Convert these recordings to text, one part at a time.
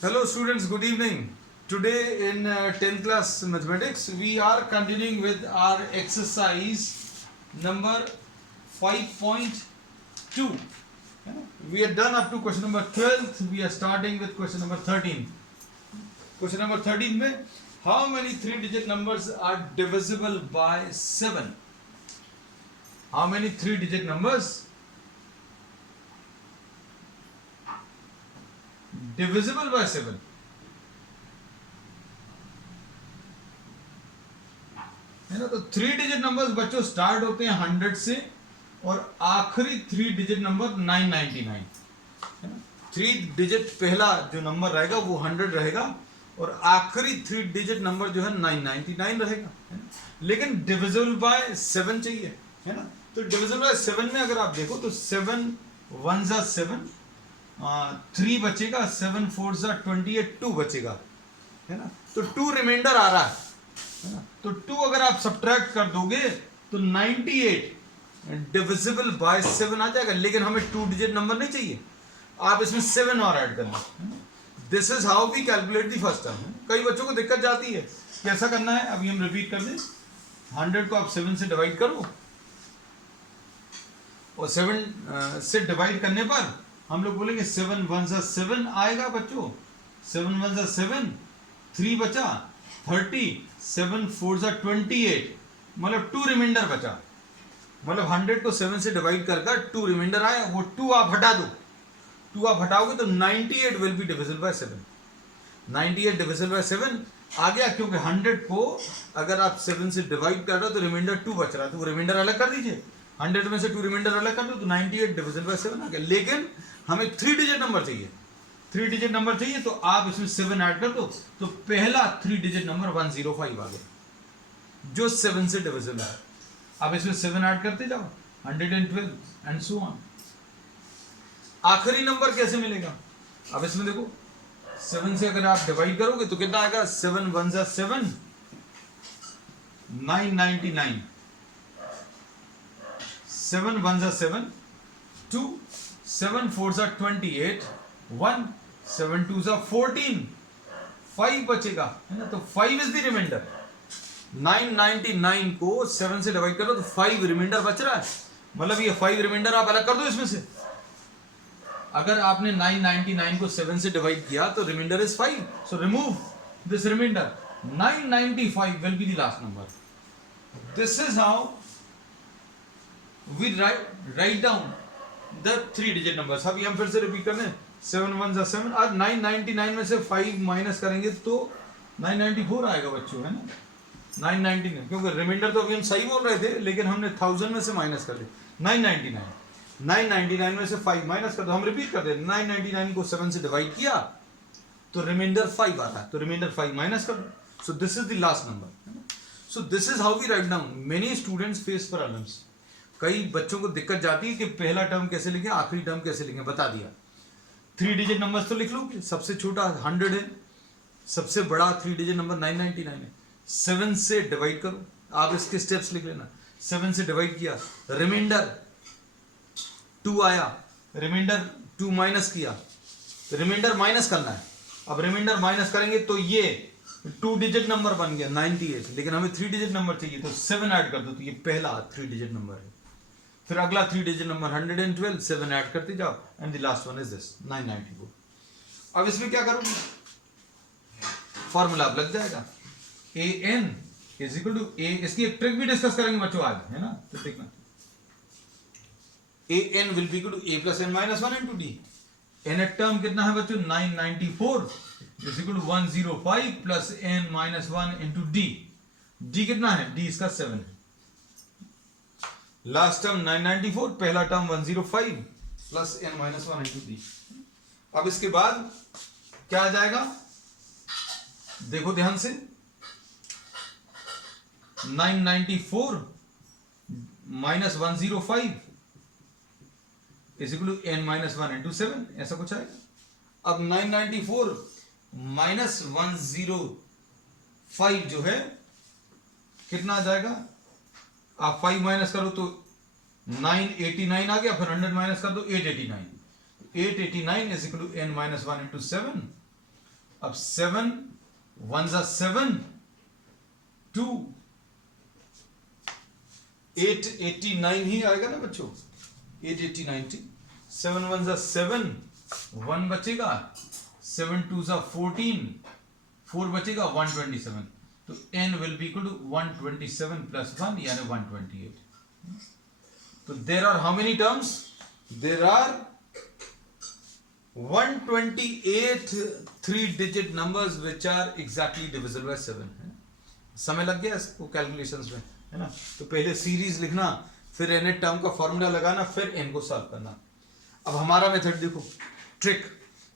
Hello students, good evening. Today in 10th class mathematics we are continuing with our exercise number 5.2. We are done up to question number 12. We are starting with question number 13. Question number 13 में how many 3-digit numbers are divisible by 7? How many 3-digit numbers divisible by 7? है ना। तो 3-digit numbers बच्चों start होते हैं 100 से और आखिरी 3-digit नंबर 999 है ना। 3-digit पहला जो नंबर रहेगा वो 100 रहेगा और आखिरी 3-digit नंबर जो है 999 रहेगा है ना। लेकिन डिविजिबल बाय 7 चाहिए है ना। तो डिविजिबल बाय 7 में अगर आप देखो तो 7 1 जा 7, 3 बचेगा, 7 4 जा 28, 2 बचेगा है ना। तो 2 रिमाइंडर आ रहा है ना। तो 2 अगर आप सब्ट्रैक्ट कर दोगे तो 98 डिविजिबल बाय 7 आ जाएगा। लेकिन हमें 2-digit नंबर नहीं चाहिए, आप इसमें 7 और ऐड कर लो। This is how we calculate the first term. कई बच्चों को दिक्कत जाती है, कैसा करना है अभी हम रिपीट कर दें। 100 को आप 7 से डिवाइड करो और 7 से डिवाइड करने पर हम लोग बोलेंगे 7 1 जा 7 आएगा बच्चों, 7 1 जा 7, 3 बचा 30, 7 4 जा 28, मतलब 2 रिमाइंडर बचा। मतलब 100 को 7 से डिवाइड कर 2 रिमाइंडर आया, वो 2 आप हटा दो। 2 आप हटाओगे तो 98 will be divisible by 7। 98 divisible by 7 आ गया, क्योंकि 100 को अगर आप 7 से डिवाइड कर रहे हो तो रिमाइंडर 2 बच रहा है, तो वो रिमाइंडर अलग कर दीजिए। 100 में से 2 रिमाइंडर अलग कर दो तो 98 डिविजिबल बाय 7 आ गया। लेकिन हमें 3-digit नंबर चाहिए, 3-digit नंबर चाहिए, तो आप इसमें 7 ऐड कर दो तो पहला 3-digit नंबर 105 आ गया जो 7 से डिविजिबल है। अब इसमें 7 ऐड करते जाओ, 112 एंड सो ऑन। आखिरी नंबर कैसे मिलेगा? अब इसमें देखो 7 से अगर आप डिवाइड करोगे तो कितना आएगा? 7 1 जा 7, 999, 7 1 जा 7, 2, 7 4 जा 28, 1, 7 2 जा 14, 5 बचेगा है ना। तो 5 इज द रिमाइंडर। 999 को 7 से डिवाइड करो तो 5 रिमाइंडर बच रहा है, मतलब ये 5 रिमाइंडर आप अलग कर दो इसमें से। अगर आपने 999 को 7 से डिवाइड किया तो reminder is 5, so remove this reminder. 995 will be the last number. This is how we write down the 3-digit numbers. अभी हम फिर से रिपीट कर लें। 7 1 जा 7, आज 999 में से 5 माइनस करेंगे तो 994 आएगा बच्चों है ना। 999, क्योंकि रिमाइंडर तो अभी हम सही बोल रहे थे लेकिन हमने 1000 में से माइनस कर दिया। 999 में से 5 माइनस कर दो। हम रिपीट कर दे, 999 को 7 से डिवाइड किया तो रिमाइंडर 5 आता है, तो रिमाइंडर 5 माइनस कर दो। So this is the last number. So this is how we write down. Many students face problems. कई बच्चों को दिक्कत जाती है कि पहला टर्म कैसे लिखें, आखिरी टर्म कैसे लिखें। बता दिया। 3-digit नंबर्स तो लिख लो, सबसे छोटा 100 है, सबसे बड़ा 3-digit नंबर 999 है। 7 से डिवाइड करो, आप इसके स्टेप्स लिख लेना। 7 से डिवाइड किया, रिमाइंडर 2 आया, रिमाइंडर 2 माइनस किया, रिमाइंडर माइनस करना है। अब रिमाइंडर माइनस करेंगे तो ये 2-digit नंबर बन गया 98, लेकिन हमें 3-digit नंबर चाहिए तो 7 ऐड कर दो तो ये पहला 3-digit नंबर है। फिर अगला 3-digit नंबर 112, 7 ऐड करते जाओ and the last one is this 994। अब इसमें क्या करोगे? फॉर्मूला अब लग जाएगा। an is equal to a। इसकी एक ट्रिक भी डिस्कस करेंगे बच्चों आज है ना, तो देखना। an will be equal to a plus n minus 1 into d। nth term कितना है बच्चों? 994 is equal to 105 plus n minus 1 into d। d कितना है? d इसका 7 है। लास्ट टर्म 994, पहला term 105 plus n minus 1 into d। अब इसके बाद क्या आ जाएगा? देखो ध्यान से, 994 minus 105 is equal to n minus 1 into 7, ऐसा कुछ आएगा। अब 994 माइनस 105 जो है कितना आ जाएगा? आप 5 माइनस करो तो 989 आ गया, फिर 100 माइनस कर दो 889। 889 is equal to n minus 1 into 7 अब 7 1 जा 7, 2 889 ही आएगा ना बच्चों, 880 7 1 जा 7, 1 बचेगा, 7 2 जा 14, 4 बचेगा 127, तो n will be equal to 127 plus 1 यानी 128. तो there are how many terms? There are 128 3-digit numbers which are exactly divisible by 7. समय लग गया इसको कैलकुलेशंस में, है ना. तो पहले सीरीज लिखना, फिर n टर्म का फॉर्मूला लगाना, फिर n को सॉल्व करना. अब हमारा मेथड देखो, ट्रिक,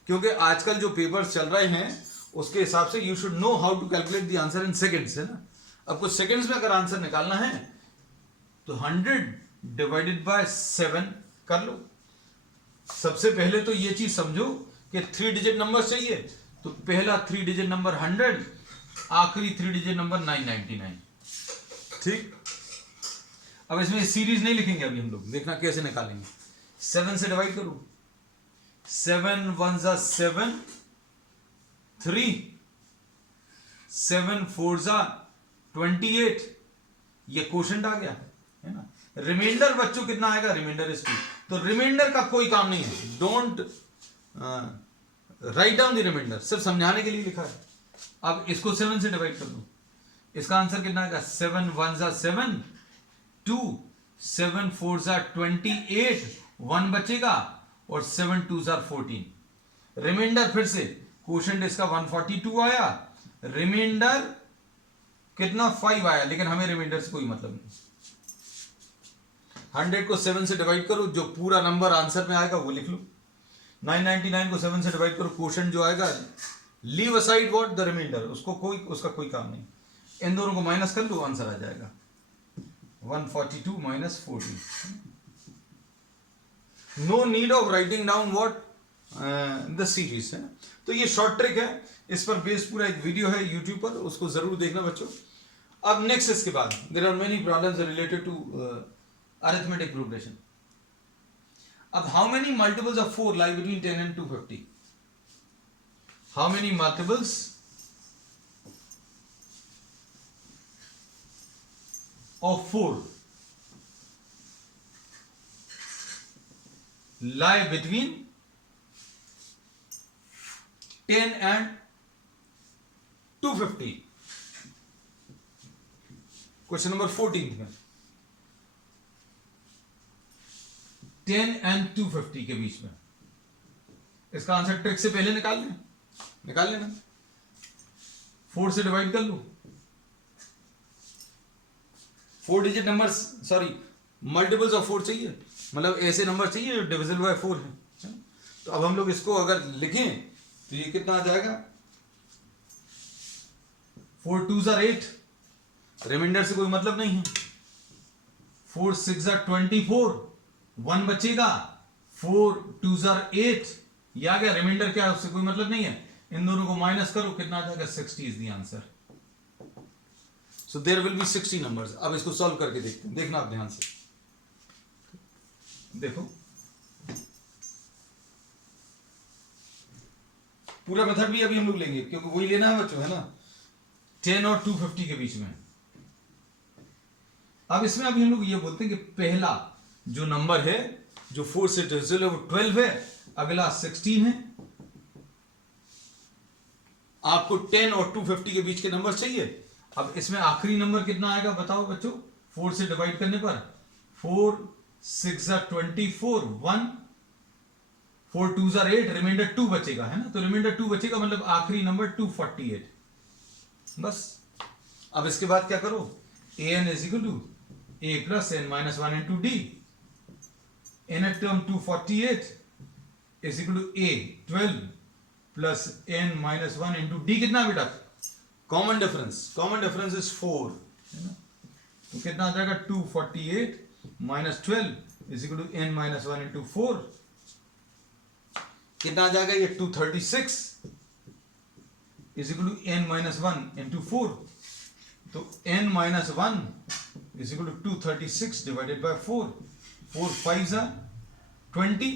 क्योंकि आजकल जो पेपर्स चल रहे हैं उसके हिसाब से you should know how to calculate the answer in seconds, है ना. अब कुछ सेकंड्स में अगर आंसर निकालना है तो 100 डिवाइडेड बाय 7 कर लो. सबसे पहले तो ये चीज समझो कि 3 डिजिट नंबर चाहिए, तो पहला 3 डिजिट नंबर 100, आखिरी 3 डिजिट नंबर 999. ठीक. अब इसमें सीरीज नहीं लिखेंगे अभी हम लोग, देखना कैसे निकालेंगे. 7 से डिवाइड करो, 7 1 जा 7, 3 7 4 जा 28, ये क्वोशंट आ गया, है ना. रिमाइंडर बच्चों कितना आएगा, रिमाइंडर इज 2. तो रिमाइंडर का कोई काम नहीं है, don't write down the reminder, सिर्फ समझाने के लिए लिखा है. अब इसको 7 से डिवाइड कर दो, इसका आंसर कितना आएगा, 7 1 जा 7, 2 7 4 जा 28, 1 बचेगा, और 7 2 जा 14. रिमाइंडर फिर से क्वोशंट इसका 142 आया, रिमाइंडर कितना 5 आया, लेकिन हमें रिमाइंडर से कोई मतलब नहीं. 100 को 7 से डिवाइड करो, जो पूरा नंबर आंसर में आएगा वो लिख लो. 999 को 7 से डिवाइड करो, क्वोशंट जो आएगा, leave aside what, the reminder, उसका कोई काम नहीं. इन दोनों को माइनस कर लो, आंसर आ जाएगा 142 minus 14. No need of writing down what the series, है. तो ये शॉर्ट ट्रिक है, इस पर बेस्ड पूरा एक वीडियो है यूट्यूब पर, उसको जरूर देखना बच्चों. अब नेक्स्ट इसके बाद there are many problems related to arithmetic progression. अब how many multiples of 4 lie between 10 and 250? How many multiples of 4 lie between 10 and 250? Question number 14 में 10 and 250 के बीच में. इसका आंसर ट्रिक से पहले निकाल लेना. 4 से डिवाइड कर लो. 4 digit number, sorry multiples of 4 चाहिए, मतलब ऐसे नंबर चाहिए जो डिविजिबल बाय 4 है. तो अब हम लोग इसको अगर लिखें तो ये कितना आ जाएगा, 4 2 जा 8, रिमाइंडर से कोई मतलब नहीं है. 4 6 जा 24, 1 बचेगा, 4 2 जा 8, ये आ गया. रिमाइंडर क्या है, उससे कोई मतलब नहीं है. इन दोनों को माइनस करो, कितना आ जाएगा, 60 is the answer. So there will be 60 numbers. अब इसको सॉल्व करके देखते हैं, देखना आप ध्यान से. देखो पूरा मेथड भी अभी हम लोग लेंगे, क्योंकि वही लेना है बच्चों, है ना. 10 और 250 के बीच में. अब इसमें अभी हम लोग ये बोलते हैं कि पहला जो नंबर है जो 4 से डिविजिबल है वो 12 है, अगला 16 है. आपको 10 और 250 के बीच के नंबर चाहिए. अब इसमें आखिरी नंबर कितना आएगा बताओ बच्चों, 4 से डिवाइड करने पर. 4 6 जा 24, 1 4 2 जा 8, रिमाइंडर 2 बचेगा, है ना. तो रिमाइंडर 2 बचेगा, मतलब आखिरी नंबर 248. बस. अब इसके बाद क्या करो, an is equal to a plus n minus 1 into d. nth term 248 is equal to a 12 plus n minus 1 into d. कितना बेटा, कॉमन डिफरेंस इज 4, है ना. तो कितना आ जाएगा, 248 minus 12 is equal to n minus 1 into 4. कितना आ जाएगा ये, 236 is equal to n minus 1 into 4. तो n minus 1 is equal to 236 divided by 4. 4 5 are 20.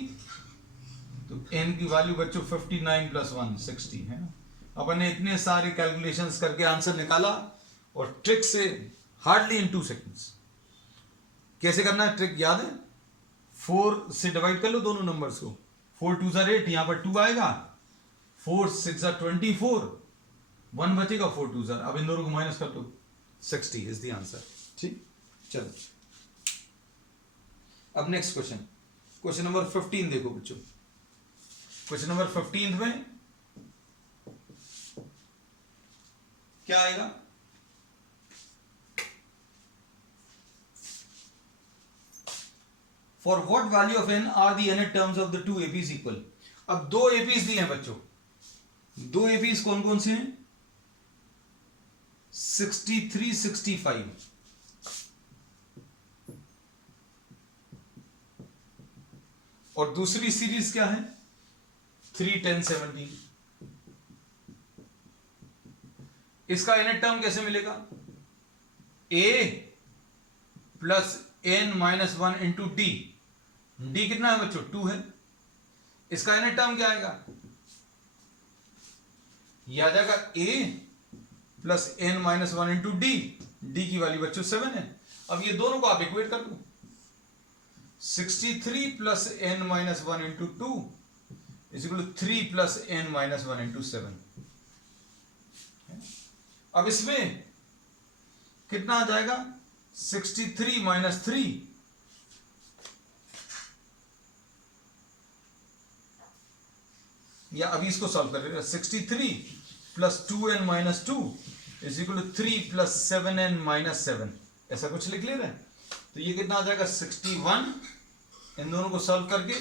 तो n की वैल्यू बच्चों 59 प्लस 1 60 है ना. अपन ने इतने सारे कैलकुलेशंस करके आंसर निकाला और ट्रिक से हार्डली इन 2 सेकेंड्स। कैसे करना है ट्रिक याद है? 4 से डिवाइड कर लो दोनों नंबर्स को। 4 2 8, यहां पर 2 आएगा, 4 6 24, 1 बचेगा, 4 2 अब इन दोनों को माइनस कर दो, 60 इज द आंसर। ठीक, चलो अब नेक्स्ट क्वेश्चन, क्वेश्चन नंबर 15 देखो बच्चों। क्वेश्चन नंबर 15 में क्या आएगा? For what value of n are the nth terms of the 2 APs equal. अब 2 APs दिए हैं बच्चों, 2 APs कौन कौन से हैं? 63 65 और दूसरी सीरीज क्या है? 3 10 17। इसका nth टर्म कैसे मिलेगा? a plus n minus 1 into D. D कितना है बच्चों? 2 है। इसका nth टर्म क्या आएगा? यह आ जाएगा a plus n minus 1 into D. D की वैल्यू बच्चों 7 है। अब ये दोनों को आप इक्वेट कर दो, 63 plus n minus 1 into 2 is equal to 3 plus n minus 1 into 7। अब इसमें कितना आ जाएगा? 63 माइनस 3, या अभी इसको सॉल्व कर रहे हैं। 63 plus 2n minus 2 is equal to 3 plus 7n minus 7, ऐसा कुछ लिख ले रहे हैं। तो ये कितना आ जाएगा? 61, इन दोनों को सॉल्व करके,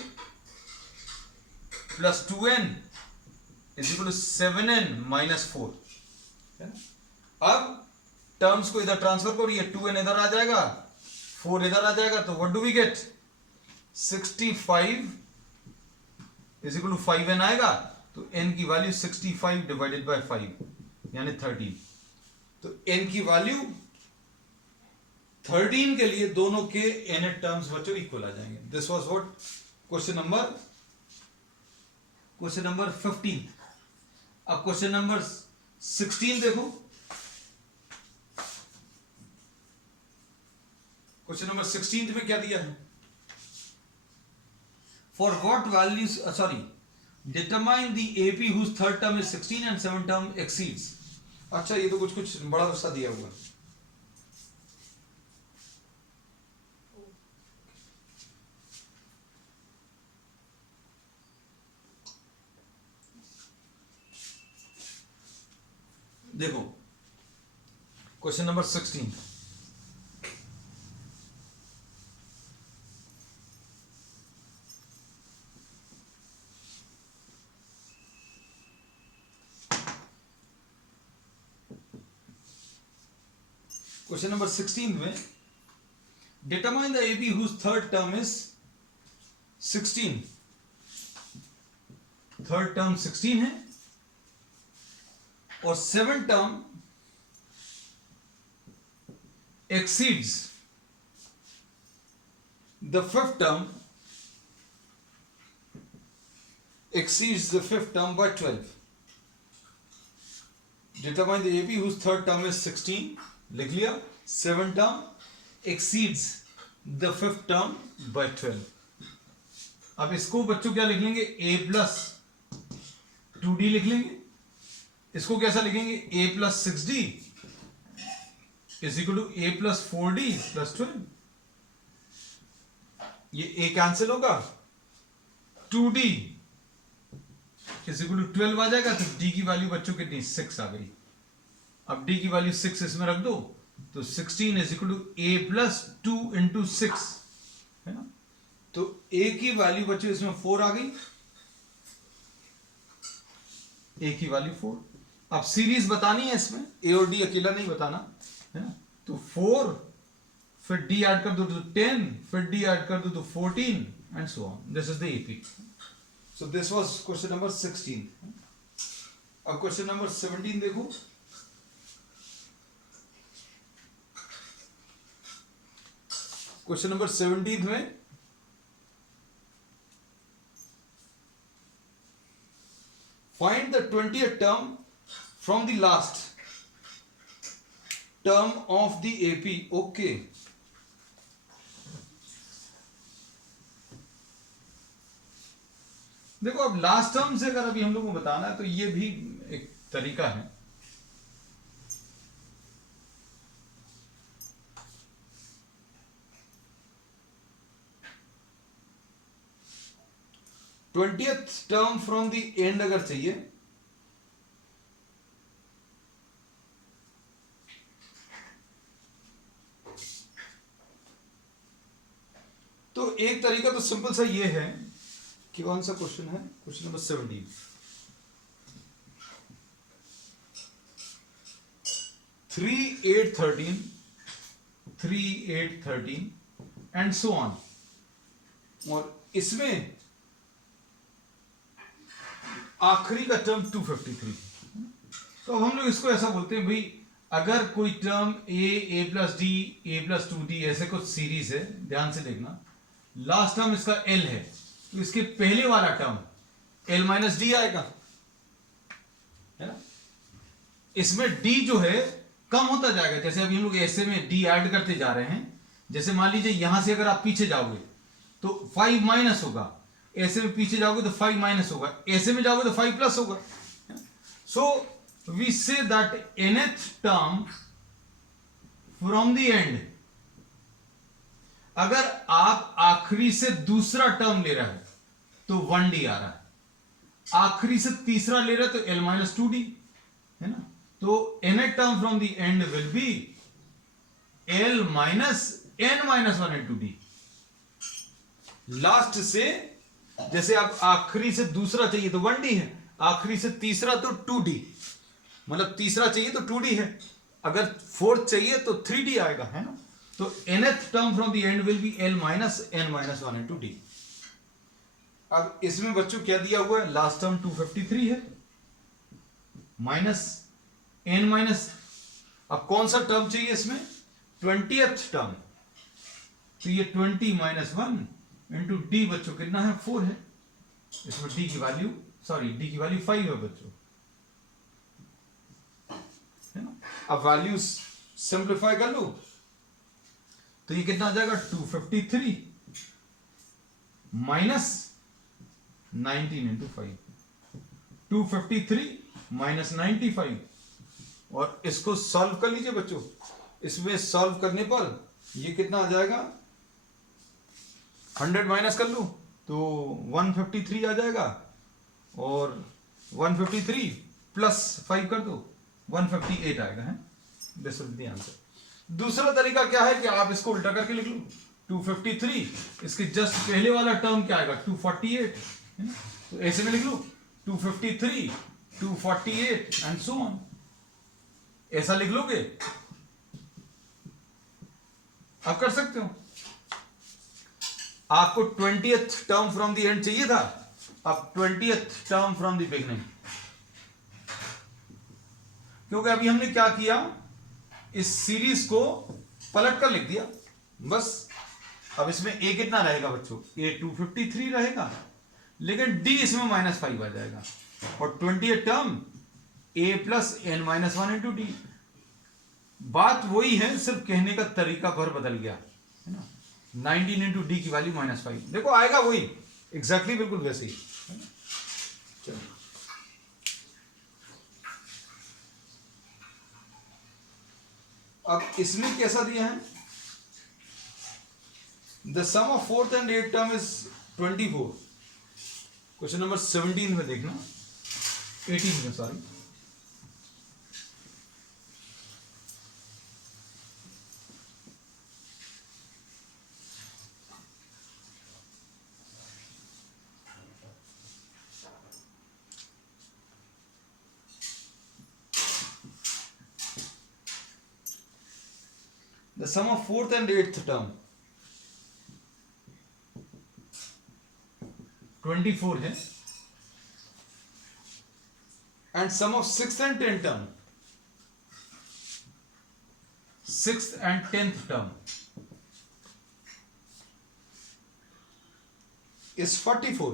plus 2n is equal to 7n minus 4। अब टर्म्स को इधर ट्रांसफर करो, ये 2n इधर आ जाएगा, 4 इधर आ जाएगा, तो what do we get? 65 is equal to 5n आएगा, तो n की वैल्यू 65 डिवाइडेड बाय 5 यानी 13। तो n की वैल्यू 13 के लिए दोनों के nth टर्म्स बच्चों इक्वल आ जाएंगे। This was what question number 15। अब क्वेश्चन नंबर 16 देखो। क्वेश्चन नंबर 16 में क्या दिया है? For what values determine the AP whose third term is 16 and 7th term exceeds। अच्छा, ये तो कुछ बड़ा सा दिया हुआ है। देखो क्वेश्चन नंबर 16, क्वेश्चन नंबर 16 में determine the AP whose third term is 16। Third term 16 है और 7th term exceeds the 5th term, exceeds the 5th term by 12। Determine the AP whose third term is 16, लिख लिया। 7th term exceeds the 5th term by 12। अब इसको बच्चों क्या लिख लेंगे? a प्लस 2d लिख लेंगे। इसको कैसा लिखेंगे? a plus 6d is equal to a plus 4d plus 12। ये a कैंसिल होगा, 2d इज इक्वल टू 12 आ जाएगा, तो d की वैल्यू बच्चों कितनी? 6 आ गई। अब d की वैल्यू 6 इसमें रख दो, तो 16 is equal to a plus 2 into 6 है ना। तो a की वैल्यू बच्चों इसमें 4 आ गई, a की वैल्यू 4। अब सीरीज बतानी है इसमें, a और d अकेला नहीं बताना है ना। तो 4 फिर d ऐड कर दो तो 10, फिर d ऐड कर दो तो 14 and so on. This is the AP। So this was question number 16। अब क्वेश्चन नंबर 17 देखो। क्वेश्चन नंबर 17 में find the 20th term from the last term of the AP. Okay, देखो अब लास्ट टर्म से अगर अभी हम लोग को बताना है तो ये भी एक तरीका है। Twentieth term from the end अगर चाहिए तो एक तरीका तो सिंपल सा ये है कि कौन सा क्वेश्चन है, question number 17, 3 8 13 3 8 13 and so on. और इसमें आखिरी का टर्म 253। तो अब हम लोग इसको ऐसा बोलते हैं भाई, अगर कोई टर्म ए प्लस डी, ए प्लस 2d ऐसे कुछ सीरीज है, ध्यान से देखना, लास्ट टर्म इसका एल है, तो इसके पहले वाला टर्म एल माइनस डी आएगा, है ना। इसमें डी जो है कम होता जाएगा, जैसे अभी हम लोग ऐसे में डी ऐड करते जा रहे हैं। जैसे मान लीजिए यहां से अगर आप पीछे जाओगे तो 5 माइनस होगा, ऐसे में पीछे जाओगे तो 5 माइनस होगा, ऐसे में जाओगे तो 5 प्लस होगा। So we say that nth term from the end, अगर आप आखिरी से दूसरा टर्म ले रहे हैं तो 1d आ रहा है, आखिरी से तीसरा ले रहे हैं तो l माइनस 2d, है ना। तो nth term from the and will be l minus n minus 1 into D. Last से, जैसे आप आखिरी से दूसरा चाहिए तो 1d है, आखिरी से तीसरा तो 2d, मतलब तीसरा चाहिए तो 2d है, अगर फोर्थ चाहिए तो 3d आएगा, है ना। तो nth term from the and will be l minus n minus 1 into D. अब इसमें बच्चों क्या दिया हुआ है, लास्ट टर्म 253 है माइनस n माइनस, अब कौन सा टर्म चाहिए इसमें, 20th टर्म, तो ये 20 माइनस 1 इंटू डी बच्चों कितना है, 4 है। इसमें डी की वैल्यू, सॉरी डी की वैल्यू 5 है बच्चों, है ना। अब वैल्यूज सिंप्लीफाई कर लो तो ये कितना आ जाएगा, 253 माइनस 19 इंटू 5, 253 माइनस 95, और इसको सॉल्व कर लीजिए बच्चों। इसमें सॉल्व करने पर ये कितना आ जाएगा, 100 माइनस कर लूं तो 153 आ जाएगा, और 153 प्लस 5 कर दो 158 आएगा, है। This will be the answer. दूसरा तरीका क्या है कि आप इसको उल्टा करके लिख लो, 253 इसके जस्ट पहले वाला टर्म क्या आएगा, 248, है ना। तो ऐसे में लिख लो 253 248 एंड सो ऑन, ऐसा लिख लोगे, आप कर सकते हो। आपको 20th term from the and चाहिए था, अब 20th term from the beginning, क्योंकि अभी हमने क्या किया, इस सीरीज को पलट कर लिख दिया बस। अब इसमें a कितना रहेगा बच्चों, a 253 रहेगा, लेकिन d इसमें -5 आ जाएगा, और 20th term a plus n minus 1 into D. बात वही है, सिर्फ कहने का तरीका भर बदल गया, है ना। 19 इंटू डी की वैल्यू -5, देखो आएगा वही एग्जैक्टली बिल्कुल वैसे ही, है ना। चलो अब इसमें कैसा दिया है, the sum of fourth and eight term is 24। Question number 17 में देखना, 18 में sorry, the sum of fourth and eighth term 24 है, and sum of sixth and tenth term, sixth and 10th term is 44।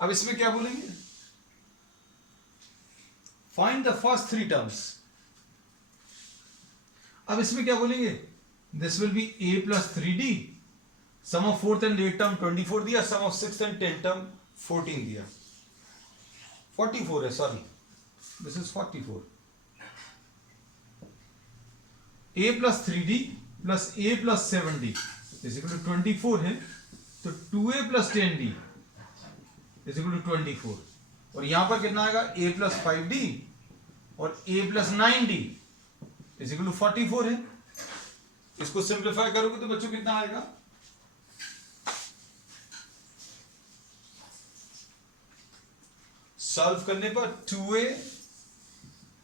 अब इसमें क्या बोलेंगे, find the first three terms. अब इसमें क्या बोलेंगे, this will be a plus 3d, sum of fourth and eight term 24 दिया, sum of six and 10 term 14 दिया, 44 है, sorry this is 44। a plus 3d plus a plus 7d is equal to 24 है, तो 2a plus 10d is equal to 24, और यहां पर कितना आएगा, a प्लस 5d और a plus 9d is equal to 44 है। इसको सिंप्लीफाई करोगे तो बच्चों कितना आएगा, सॉल्व करने पर 2a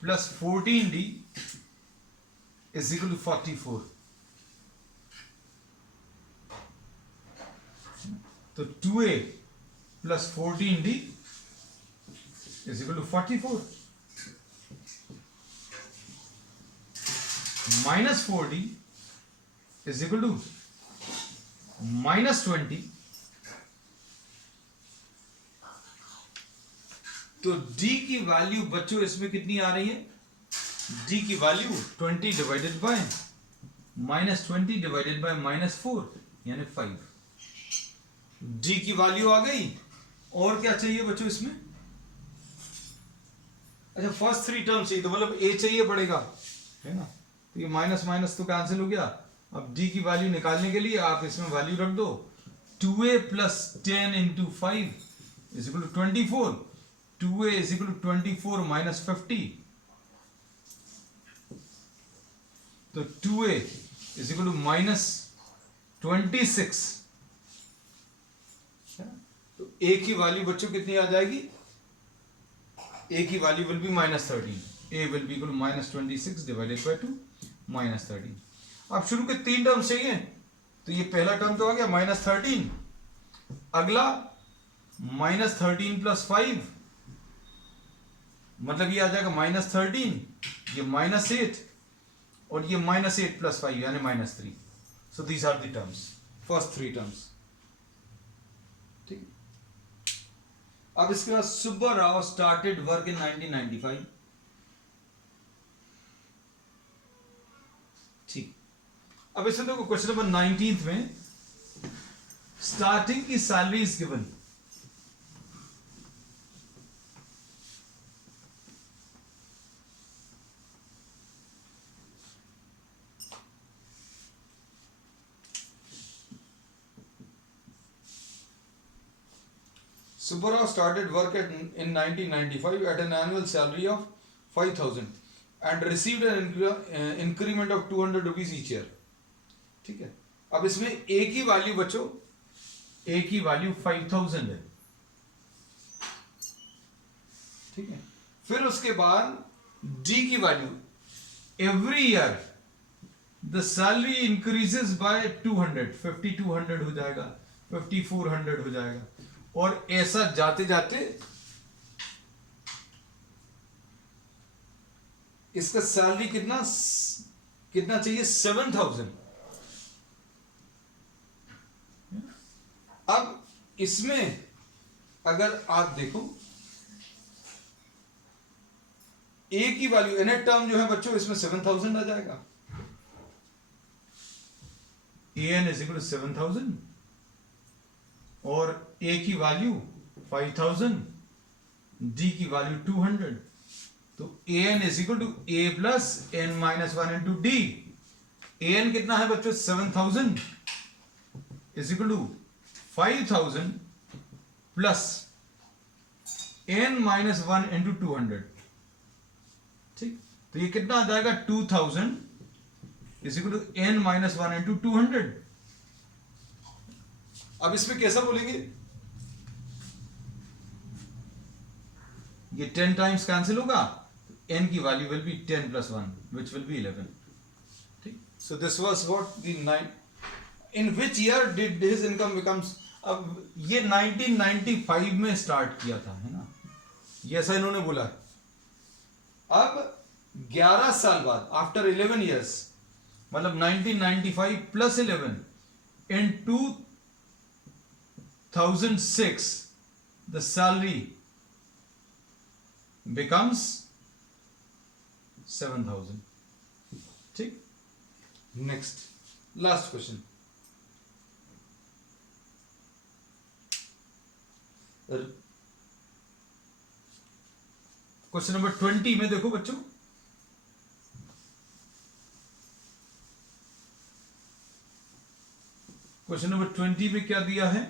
plus 14d is equal to 44, तो 2a plus 14d is equal to 44, minus 4d is equal to minus 20, तो d की वैल्यू बच्चों इसमें कितनी आ रही है, d की value 20 divided by minus 20 divided by minus 4 यानी 5, d की वैल्यू आ गई। और क्या चाहिए बच्चों इसमें, अच्छा फर्स्ट थ्री टर्म चाहिए, तो मतलब a चाहिए पड़ेगा, है ना, तो ये माइनस माइनस तो कैंसिल हो गया। अब d की वैल्यू निकालने के लिए आप इसमें वैल्यू रख दो, 2a plus 10 into 5 is equal to 24, 2a is equal to 24 minus 50, तो 2a is equal to minus 26, तो a की वैल्यू बच्चों कितनी आ जाएगी, a की value will be minus 13, a will be equal to minus 26 divided by 2 minus 13। अब शुरू के तीन टर्म चाहिए, तो ये पहला टर्म तो आ गया माइनस 13, अगला माइनस 13 प्लस 5 मतलब ये आ जाएगा माइनस 13, ये माइनस 8 और ये माइनस 8 प्लस 5 यानी minus 3, so these are the terms, first three terms, ठीक। अब इसके बाद Subba Rao started work in 1995, ठीक। अब इसमें देखो क्वेश्चन नंबर 19 में स्टार्टिंग की salary is given, Subbarao started work in 1995 at an annual salary of 5,000 and received an increment of 200 rupees each year, ठीक है। अब इसमें a की वैल्यू बच्चों, a की वैल्यू 5,000 है, ठीक है। फिर उसके बाद d की value, every year the salary increases by 200, 5200 हो जाएगा, 5400 हो जाएगा, और ऐसा जाते जाते इसका सैलरी कितना कितना चाहिए, 7000। अब इसमें अगर आप देखो a की वैल्यू एन टर्म जो है बच्चों इसमें 7000 आ जाएगा, an इज इक्वल टू 7000 और a की वैल्यू 5000, d की वैल्यू 200, तो an is equal to a plus n minus 1 into d। an कितना है बच्चों 7000 is equal to 5000 plus n minus 1 into 200, ठीक। तो ये कितना आ जाएगा 2000 is equal to n minus 1 into 200। अब इसमें कैसा बोलेंगे, ये 10 टाइम्स कैंसिल होगा, n की value will be 10 plus 1 which will be 11, ठीक। So this was what the 9 in which year did his income becomes, अब ये 1995 में स्टार्ट किया था, है ना, ये ऐसा इन्होंने बोला। अब 11 साल बाद आफ्टर 11 ईयर्स, मतलब 1995 plus 11 in 2006 the salary becomes 7,000. ठीक. Next, last question. Question number 20 में देखो बच्चों, क्वेश्चन नंबर 20 में क्या दिया है?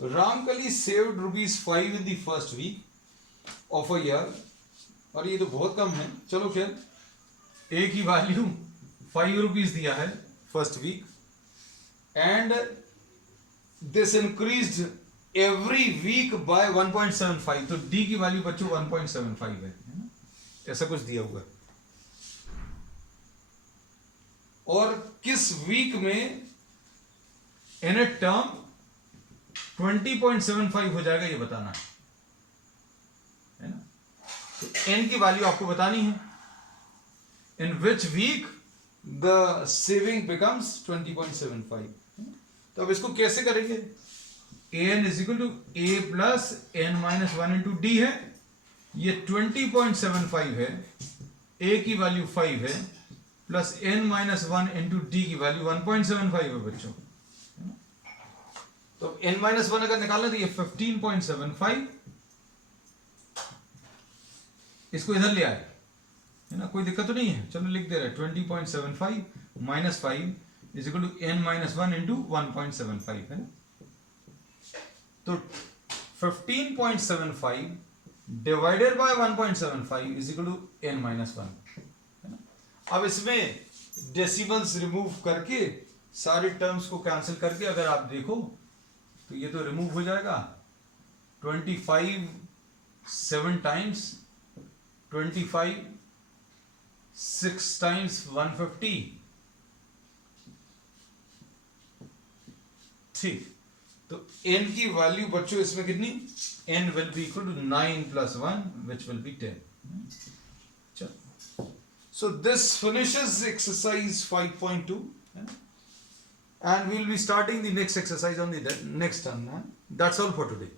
Ramkali saved ₹5 in the first week of a year. और ये तो बहुत कम है, चलो खैर, ए की वैल्यू ₹5 दिया है first week, and this increased every week by 1.75. तो डी की वैल्यू बच्चों 1.75 है ना, ऐसा कुछ दिया हुआ है. और किस वीक में इन ए टर्म 20.75 हो जाएगा, ये बताना है ना. तो एन की वैल्यू आपको बतानी है. In which week the saving becomes 20.75. तो अब इसको कैसे करेंगे? an is equal to a plus n minus 1 into d है. ये 20.75 है, a की वैल्यू 5 है, plus n minus 1 into d की वैल्यू 1.75 है बच्चों. तो n माइनस 1 अगर निकालना तो ये 15.75, इसको इधर ले आए है ना, कोई दिक्कत तो नहीं है. चलो लिख दे रहे 20.75 minus 5 is equal to n minus 1 into 1.75 है ना. तो 15.75 divided by 1.75 is equal to n minus 1 है ना. अब इसमें डेसिमल्स रिमूव करके सारे टर्म्स को कैंसिल करके अगर आप देखो तो ये तो रिमूव हो जाएगा. 25 7 टाइम्स 25 6 टाइम्स 150. ठीक. तो n की वैल्यू बच्चों इसमें कितनी? n will be equal to 9 plus 1 which will be 10. चलो, so this finishes exercise 5.2 and we will be starting the next exercise on the next term. That's all for today.